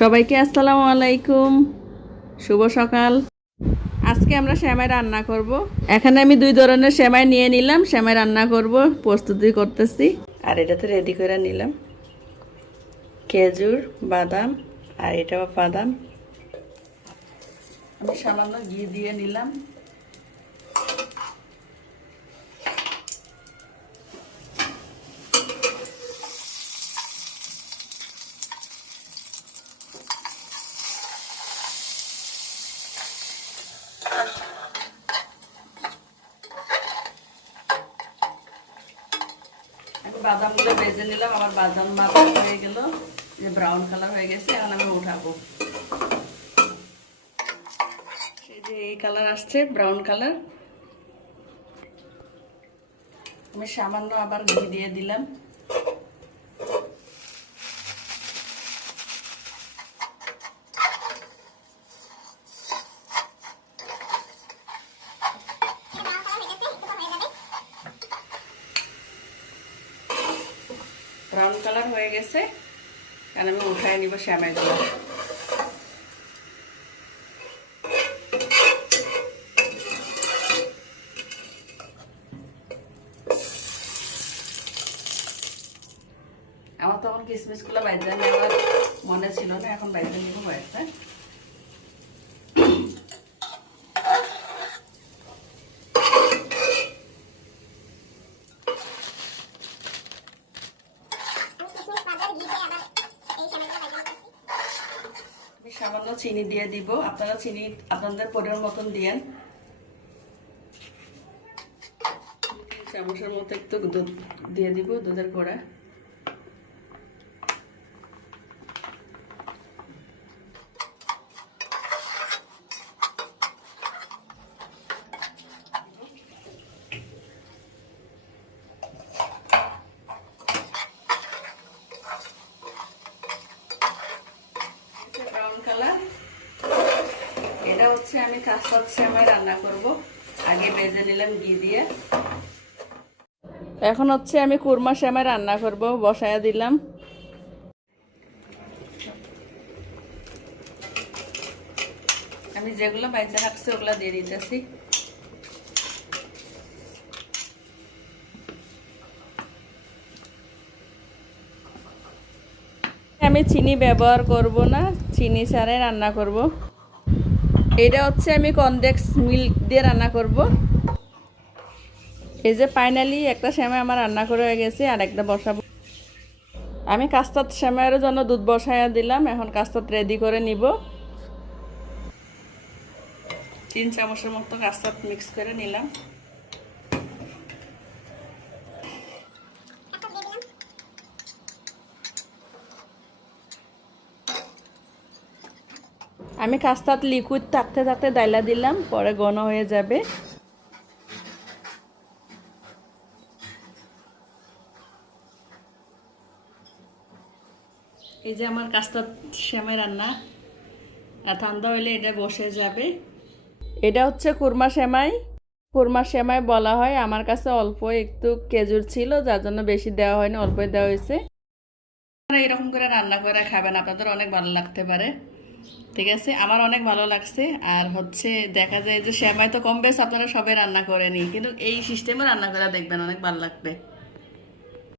সবাইকে আসসালামু আলাইকুম। শুভ সকাল। আজকে আমরা শ্যামাই রান্না করব। এখানে আমি দুই ধরনের শ্যামাই নিয়ে নিলাম। শ্যামাই রান্না করব, প্রস্তুতি করতেছি। আর এটা তো রেডি করে নিলাম। খেজুর, বাদাম আর এটা বাদাম। আমি সামান্য ঘি দিয়ে নিলাম। আমি বাদামগুলো ভেজে নিলাম, আমার বাদাম মাথা হয়ে গেল। যে ব্রাউন কালার হয়ে গেছে, এখন আমি উঠাবো। যে এই কালার আসছে ব্রাউন কালার আমি সামান্য আবার ঘি দিয়ে দিলাম। ব্রাউন কালার হয়ে গেছে। কারণ আমি উঠায় নিব শ্যামাইগুলো আমার তখন কিসমিসগুলো বাইরে নেওয়ার মনে ছিল না, এখন বাইরে নিব কয়েকটা সামান্য চিনি দিয়ে দিব। আপনারা চিনি আপনাদের পরিমাণ মতন দিয়েন। চামচের মতো একটু দুধ দিয়ে দিব দুধের গোড়া ব্রাউন কালার এটা হচ্ছে আমি কাস্টার্ড সেমাই রান্না করব। আগে বেজে নিলাম, ঘি দিয়ে। এখন হচ্ছে আমি কুরমা সেমাই রান্না করব, বসায়া দিলাম। আমি যেগুলো বাইচা রাখছি, ওগুলো দিয়ে দিতেছি। আমি চিনি ব্যবহার করব না, চিনি ছাড়াই রান্না করব। এটা হচ্ছে আমি কনডেক্স মিল্ক দিয়ে রান্না করব। এই যে ফাইনালি একটা সেমাই আমার রান্না করে হয়ে গেছে আর একটা বসাবো। আমি কাস্তার সেমাইয়ের জন্য দুধ বসাইয়া দিলাম, এখন কাস্তার রেডি করে নিব। তিন চামচের মতো কাস্তার মিক্স করে নিলাম। আমি কাস্তাত লিকুইড থাকতে থাকতে ডাইলা দিলাম, পরে ঘন হয়ে যাবে। এই যে আমার কাস্তাত শ্যামে রান্না ঠান্ডা হইলে এটা বসে যাবে। এটা হচ্ছে কুরমা শ্যামাই কুরমা শ্যামাই বলা হয়, আমার কাছে অল্প একটু কেজুর ছিল, যার জন্য বেশি দেওয়া হয়নি, অল্পই দেওয়া হয়েছে। এরকম করে রান্না করে খাবেন, আপনাদের অনেক ভালো লাগতে পারে। ঠিক আছে? আমার অনেক ভালো লাগছে। আর হচ্ছে দেখা যায় যে শ্যামায় তো কম বেশ আপনারা সবাই রান্না করেনি কিন্তু এই সিস্টেমে রান্না করা দেখবেন অনেক ভালো লাগবে।